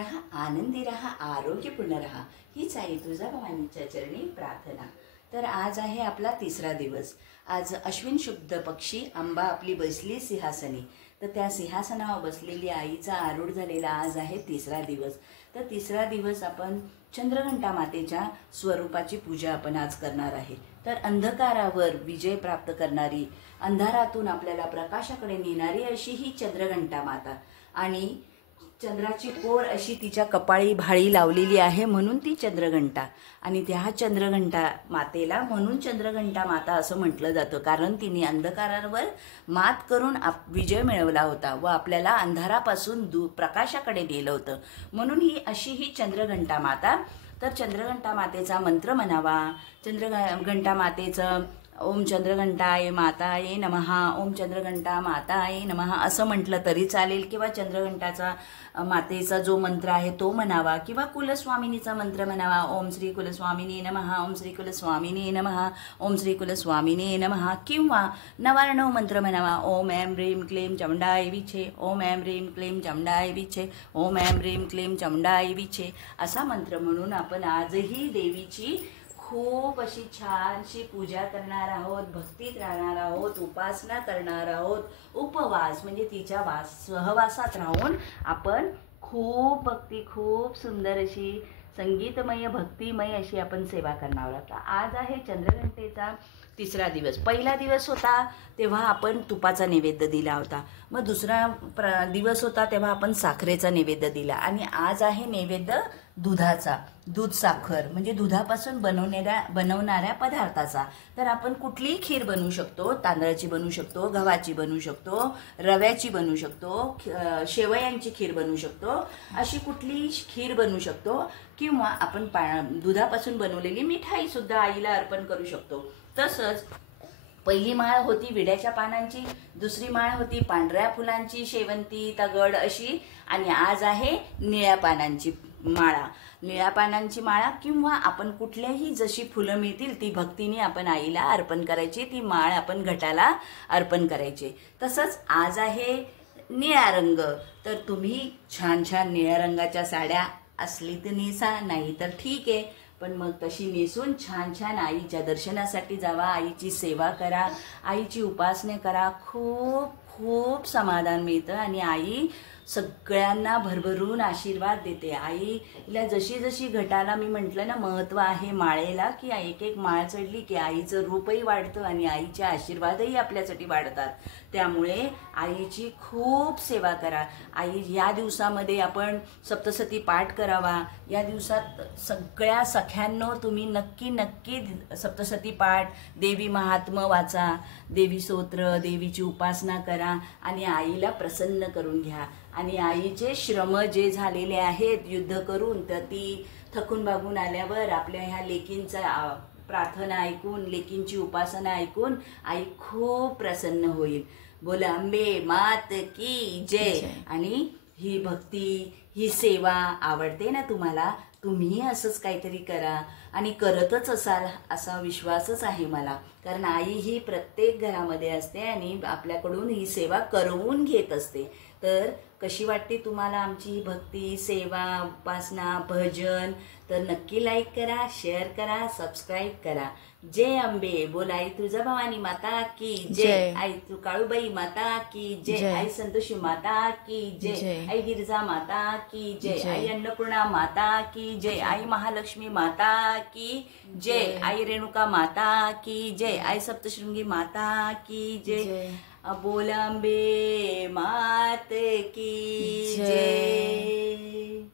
राहा, आनंदी राहा, आरोग्यपूर्ण राहा, हीच आई तुळजाभवानीच्या चरणी प्रार्थना. तर आज आहे आपला तिसरा दिवस. आज अश्विन शुद्ध पक्षी अंबा आपली बसली सिंहासनी. तर त्या सिंहासनावर बसलेली आईचा आरूढ झालेला आज आहे तिसरा दिवस. तर तिसरा दिवस आपण चंद्रघंटा मातेच्या स्वरूपाची पूजा आपण आज करणार आहे. तर अंधकारावर विजय प्राप्त करणारी, अंधारातून आपल्याला प्रकाशाकडे नेणारी अशी ही चंद्रघंटा माता. आणि चंद्राची कोर अशी तिच्या कपाळी भाळी लावलेली आहे, म्हणून ती चंद्रघंटा. आणि त्या चंद्रघंटा मातेला म्हणून चंद्रघंटा माता असं म्हटलं जातं, कारण तिने अंधकारावर मात करून विजय मिळवला होता व आपल्याला अंधारापासून प्रकाशाकडे नेलं होतं, म्हणून ही अशी ही चंद्रघंटा माता. तर चंद्रघंटा मातेचा मंत्र म्हणावा. चंद्रघंटा मातेचं ओम चंद्रघंटाय माताये नमः, ओम चंद्रघंटा माताये नमः असं म्हटलं तरी चालेल, किंवा चंद्रघंटाचा मातेचा जो मंत्र आहे तो म्हणावा, किंवा कुलस्वामिनीचा मंत्र म्हणावा. ओम श्री कुलस्वामिनी नमः, ओम श्री कुलस्वामिनी नमः, ओम श्री कुलस्वामिनी नमः. किंवा नवारणव मंत्र म्हणावा. ओम ऐं ह्रीं क्लीं चामुंडाय विचे, ओम ऐं ह्रीं क्लीं चामुंडाय विचे, ओम ऐं ह्रीं क्लीं चामुंडाय विचे असा मंत्र म्हणून आपण आजही देवीची खूप अशी छानशी पूजा करणार आहोत, भक्तीत राहणार आहोत, उपासना करणार आहोत. उपवास म्हणजे तिच्या सहवासात राहून आपण खूप भक्ती, खूप सुंदर अशी संगीतमय भक्तिमय अशी आपण सेवा करणार आहोत. आज आहे चंद्रघंटेचा तिसरा दिवस. पहिला दिवस होता तेव्हा आपण तुपाचा नैवेद्य दिला होता. मग दुसरा दिवस होता तेव्हा आपण साखरेचा नैवेद्य दिला. आणि आज आहे नैवेद्य दुधाचा, दूध साखर म्हणजे दुधापासून बनवणाऱ्या पदार्थाचा. तर आपण कुठलीही खीर बनवू शकतो. तांदळाची बनवू शकतो, गव्हाची बनवू शकतो, रव्याची बनवू शकतो, शेवयांची खीर बनवू शकतो, अशी कुठलीही खीर बनवू शकतो. किंवा आपण दुधापासून बनवलेली मिठाई सुद्धा आईला अर्पण करू शकतो. तसंच पहिली माळ होती विड्याच्या पानांची, दुसरी माळ होती पांढऱ्या फुलांची, शेवंती, तगड अशी, आणि आज आहे निळ्या पानांची माळा. निळ्या पानांची माळा किंवा आपण कुठल्याही जशी फुलं मिळतील ती भक्तीने आपण आईला अर्पण करायची, ती माळ आपण घटाला अर्पण करायची. तसंच आज आहे निळा रंग. तर तुम्ही छान छान निळ्या रंगाच्या साड्या असली तर नेसा, नाही तर ठीक आहे, पण मग तशी नेसून छान छान आईच्या दर्शनासाठी जावा, आईची सेवा करा, आईची उपासना करा. खूप खूप समाधान मिळतं आणि आई सगळ्यांना भरभरून आशीर्वाद देते. आईला जशी जशी घटाला मी म्हटलं ना महत्त्व आहे माळेला, की एक एक माळ चढली की आईचं रूपही वाढतं आणि आईचे आशीर्वादही आपल्यासाठी वाढतात. त्यामुळे आईची खूप सेवा करा. आई या दिवसामध्ये आपण सप्तशती पाठ करावा. या दिवसात सगळ्या सख्यांनो तुम्ही नक्की नक्की सप्तशती पाठ, देवी महात्म्य वाचा, देवी स्तोत्र, देवीची उपासना करा आणि आईला प्रसन्न करून घ्या. आणि आईचे श्रम जे झालेले आहेत युद्ध करून, तर ती थकून बागून आल्यावर आपल्या ह्या लेकींचा प्रार्थना ऐकून, लेकींची उपासना ऐकून आई खूप प्रसन्न होईल. बोला अंबे मात की जय. आणि ही भक्ती, ही सेवा आवडते ना तुम्हाला, तुम्ही असंच काहीतरी करा आणि करतच असाल असा विश्वासच आहे मला. कारण आई ही प्रत्येक घरामध्ये असते आणि आपल्याकडून ही सेवा करवून घेत असते. तर कशी वाटते तुम्हाला आमची ही भक्ती, सेवा, उपासना, भजन? तर नक्की लाईक करा, शेअर करा, सबस्क्राईब करा. जय अंबे. बोल आई तुळजाभवानी माता की जय. आई काळूबाई माता की जय. आई संतोषी माता की जय. आई गिरिजा माता की जय. आई अन्नपूर्णा माता की जय. आई महालक्ष्मी माता की जय. आई रेणुका माता की जय. आई सप्तशृंगी माता की जय. बोल अंबे मात की जय.